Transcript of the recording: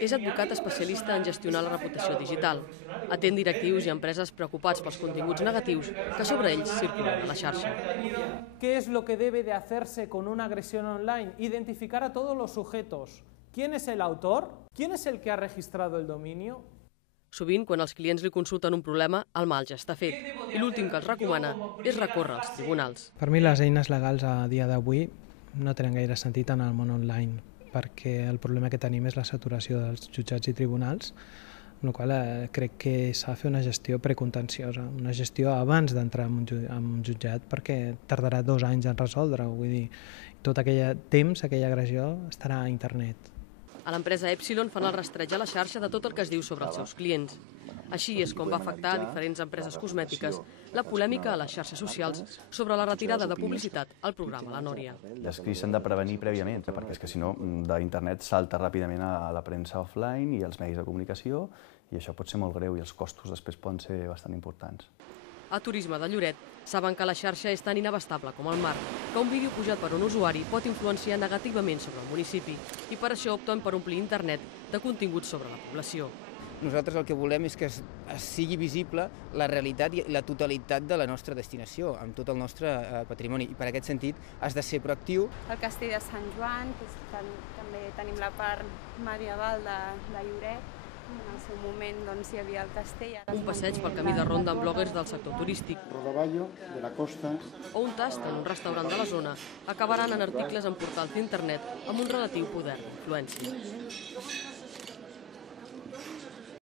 És advocat especialista en gestionar la reputació digital. Atén directius i empreses preocupats pels continguts negatius que sobre ells circulen a la xarxa. ¿Qué es lo que debe de hacerse con una agresión online? Identificar a todos los sujetos. ¿Quién es el autor? ¿Quién es el que ha registrado el dominio? Sovint, quan els clients li consulten un problema, el mal ja està fet i l'últim que els recomana és recórrer als tribunals. Per mi les eines legals a dia d'avui no tenen gaire sentit en el món online, perquè el problema que tenim és la saturació dels jutjats i tribunals, amb la qual crec que s'ha de fer una gestió precontenciosa, una gestió abans d'entrar en un jutjat, perquè tardarà 2 anys en resoldre-ho. Vull dir, tot aquell temps, aquella agressió, estarà a internet. A l'empresa Epsilon fan el rastreig a la xarxa de tot el que es diu sobre els seus clients. Així és com va afectar a diferents empreses cosmètiques la polèmica a les xarxes socials sobre la retirada de publicitat al programa La Nòria. Les crisis s'han de prevenir prèviament, perquè és que si no, d'internet salta ràpidament a la premsa offline i als medis de comunicació, i això pot ser molt greu i els costos després poden ser bastant importants. A Turisme de Lloret saben que la xarxa és tan inabastable com el mar, que un vídeo pujat per un usuari pot influenciar negativament sobre el municipi i per això opten per omplir internet de continguts sobre la població. Nosaltres el que volem és que sigui visible la realitat i la totalitat de la nostra destinació, amb tot el nostre patrimoni. I per aquest sentit has de ser proactiu. El castell de Sant Joan, també tenim la part medieval de Lloret. En el seu moment hi havia el castell. Un passeig pel camí de ronda amb bloggers del sector turístic o un tast en un restaurant de la zona acabaran en articles en portals d'internet amb un relatiu poder d'influència.